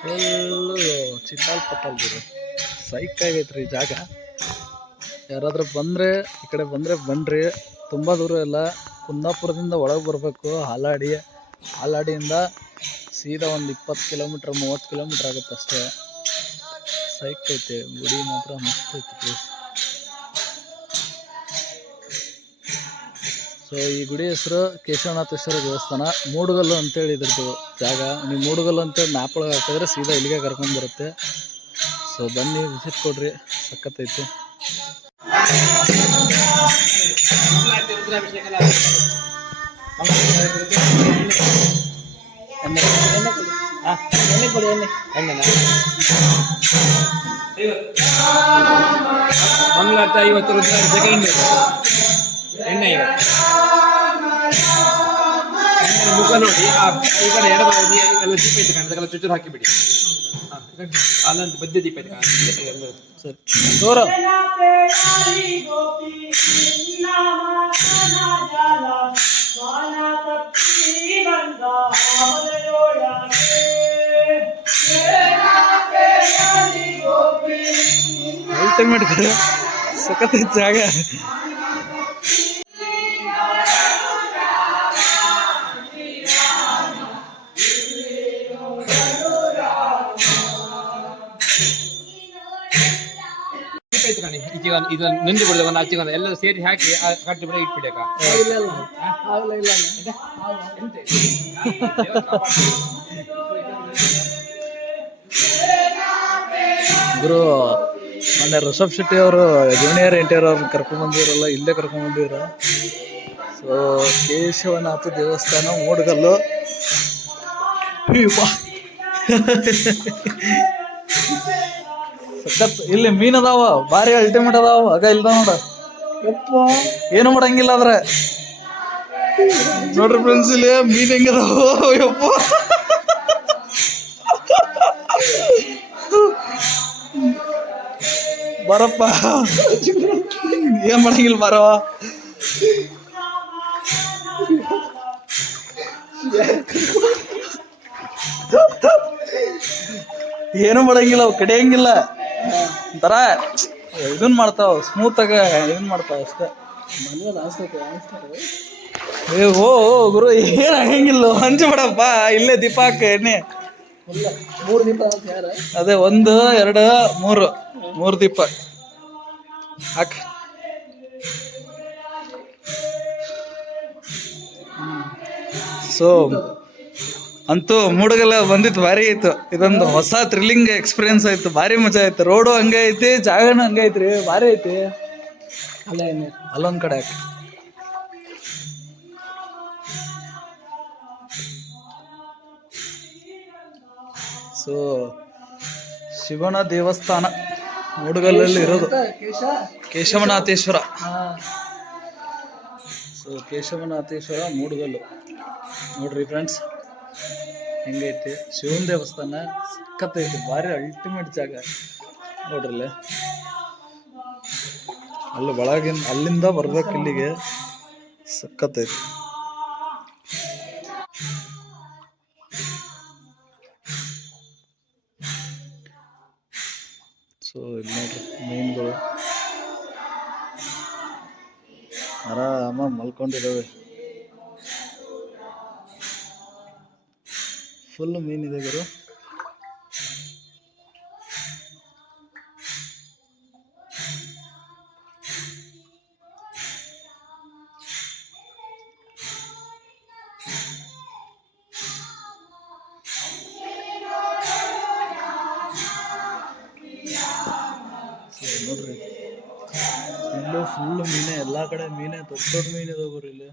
Full Chittal ಪತ್ತಾಲ್ ಬಿಡು, ಸೈಕ್ ಆಗೈತ್ರಿ ಜಾಗ. ಯಾರಾದ್ರೂ ಬಂದರೆ ಈ ಕಡೆ ಬಂದರೆ ಬನ್ನಿರಿ. ತುಂಬ ದೂರ ಇಲ್ಲ, ಕುಂದಾಪುರದಿಂದ ಒಳಗೆ ಬರಬೇಕು. ಹಾಲಾಡಿಯಿಂದ ಸೀದಾ ಒಂದು 20 ಕಿಲೋಮೀಟ್ರ್ 30 ಕಿಲೋಮೀಟ್ರ್ ಆಗುತ್ತೆ ಅಷ್ಟೇ. ಸೈಕ್ ಐತೆ, ಗುಡಿ ಮಾತ್ರ ಮಸ್ತ್ ಐತಿ ಪ್ಲೇಸ್. ಸೊ ಈ ಗುಡಿ ಹೆಸರು ಕೇಶವನಾಥೇಶ್ವರ ದೇವಸ್ಥಾನ. ಮೂಡುಗಲ್ಲು ಅಂತೇಳಿ ಇದ್ರದ್ದು ಜಾಗ. ನೀವು ಮೂಡುಗಲ್ಲು ಅಂತೇಳಿ ಮ್ಯಾಪ್ ಒಳಗೆ ಹಾಕಿದ್ರೆ ಸೀದಾ ಇಲ್ಲಿಗೆ ಕರ್ಕೊಂಡು ಬರುತ್ತೆ. ಸೊ ಬನ್ನಿ, ವಿಸಿಟ್ ಕೊಡ್ರಿ, ಸಖತ್ತೈತೆ. ಮಂಗಳಾರತಿ 50 ರೂಪಾಯಿ ಎಣ್ಣೆ. ಮುಖ ನೋಡಿ, ಈ ಕಡೆ ಎಡಬದಿ ಎಲ್ಲ ದೀಪ ಐತೆ ಕಾಣ್ತಕ್ಕಲ್ಲ, ಚುಚ್ಚೂರು ಹಾಕಿಬಿಡಿ. ಅಲ್ಲೊಂದು ಬದ್ದೆ ದೀಪ ಐತೆ ಸರಿ ದೂರ. ಅಲ್ಟಿಮೇಟ್ ಸಖತ್ ಜಾಗ. ಇದು ನಂದಿ ಬಿಡದ ಒಂದು ಆಚೆ ಎಲ್ಲ ಸೇರಿ ಹಾಕಿ ಕಟ್ಟಿ ಬಿಡ ಇಟ್ಬಿಡಕ. ಗುರು ಮೊನ್ನೆ ರಿಷಬ್ ಶೆಟ್ಟಿ ಅವರು ಜೂನಿಯರ್ NTR ಅವ್ರನ್ನ ಕರ್ಕೊಂಡ್ಬಂದಿರಲ್ಲ, ಇಲ್ಲೇ ಕರ್ಕೊಂಡ್ಬಂದಿರ. ಸೊ ಕೇಶವನಾಥ ದೇವಸ್ಥಾನ, ಮೂಡುಗಲ್ಲು. ಸಖತ್. ಇಲ್ಲಿ ಮೀನ್ ಅದಾವ, ಭಾರಿ ಅಲ್ಟಿಮೇಟ್ ಅದಾವ. ಆಗ ಇಲ್ದ ನೋಡ, ಏನು ಮಾಡಂಗಿಲ್ಲ ಆದ್ರೆ ನೋಡ್ರಿ ಫ್ರೆಂಡ್ಸ್, ಇಲ್ಲಿ ಮೀನ್ ಹೆಂಗದಾವ ಯಪ್ಪ. ಬರಪ್ಪ, ಏನ್ ಮಾಡಂಗಿಲ್ಲ, ಬರವ. ಏನು ಮಾಡಂಗಿಲ್ಲ, ಅವು ಕಡಿಯಂಗಿಲ್ಲ. ಒಂಥರ ಇದನ್ ಮಾಡ್ತಾವ, ಸ್ಮೂತಾಗ ಇದನ್ ಮಾಡ್ತಾವ ಅಷ್ಟೇ. ಓ ಗುರು, ಏನ್ ಆಗಂಗಿಲ್ಲ, ಹಂಚ ಬಿಡಪ್ಪ. ಇಲ್ಲೇ ದೀಪ ಹಾಕ, ಎಣ್ಣೆ. ಅದೇ 1 2 3 ದೀಪ ಹಾಕ. ಸೊ ಅಂತೂ ಮೂಡುಗಲ್ಲ ಬಂದಿತ್ತು, ಭಾರಿ ಆಯ್ತು. ಇದೊಂದು ಹೊಸ ಥ್ರಿಲ್ಲಿಂಗ್ ಎಕ್ಸ್ಪೀರಿಯನ್ಸ್ ಆಯ್ತು, ಭಾರಿ ಮಜಾ ಆಯ್ತು. ರೋಡು ಹಂಗೆ ಐತಿ, ಜಾಗನೂ ಹಂಗೆ ಐತ್ರಿ, ಭಾರಿ ಐತಿ. ಅಲ್ಲೊಂದ್ ಕಡೆ ಹಾಕಿ. ಸೊ ಶಿವನ ದೇವಸ್ಥಾನ ಮೂಡುಗಲ್ಲಲ್ಲಿ ಇರೋದು, ಕೇಶವನಾಥೇಶ್ವರ. ಸೊ ಕೇಶವನಾಥೇಶ್ವರ ಮೂಡುಗಲ್ಲು ನೋಡ್ರಿ ಫ್ರೆಂಡ್ಸ್, ಹೆಂಗೈತಿ ಶಿವನ ದೇವಸ್ಥಾನ. ಸಖತ್ತೈತಿ, ಭಾರಿ ಅಲ್ಟಿಮೇಟ್ ಜಾಗ ನೋಡ್ರಲ್ಲ. ಅಲ್ಲಿ ಒಳಗಿಂದ ಅಲ್ಲಿಂದ ಬರ್ಬೇಕು ಇಲ್ಲಿಗೆ, ಸಖತ್ತೈತಿ. ಸೊ ಇಲ್ಲಿ ನೋಡ್ರಿ ಮೀನುಗಳು ಆರಾಮ ಮಲ್ಕೊಂಡಿದ್ದಾವೆ. ಫುಲ್ ಮೀನಿದೆ ಗುರು. ನೋಡ್ರಿ ಇಲ್ಲೂ ಫುಲ್ ಮೀನೆ, ಎಲ್ಲಾ ಕಡೆ ಮೀನೆ, ದೊಡ್ಡ ದೊಡ್ಡ ಮೀನಿದೆ ಗುರು ಇಲ್ಲಿ.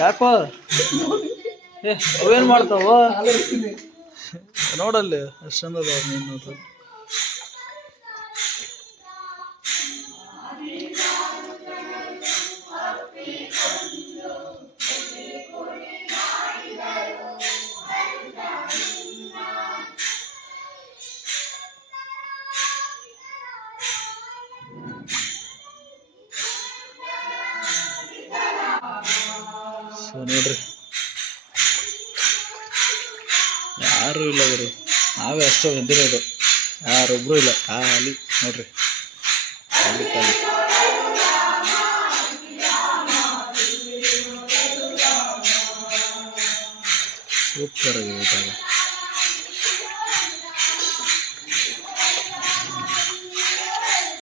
ಯಾಕೋ ಅವೇನ್ ಮಾಡ್ತಾವ ನೋಡಲ್ಲಿ ಅಷ್ಟೊಂದು ಅದಾವ ನೀನು ನೋಡ್ರಿ. ಸೊ ನೋಡ್ರಿ ಯಾರು ಇಲ್ಲ ಗುರು, ನಾವೇ ಅಷ್ಟೇ ಬಂದಿರೋದು, ಯಾರೊಬ್ರು ಇಲ್ಲ, ಖಾಲಿ ನೋಡ್ರಿ ಖಾಲಿ ಖಾಲಿ. ಸೂಪರ್ ಆಗಿದೆ ಜಾಗ.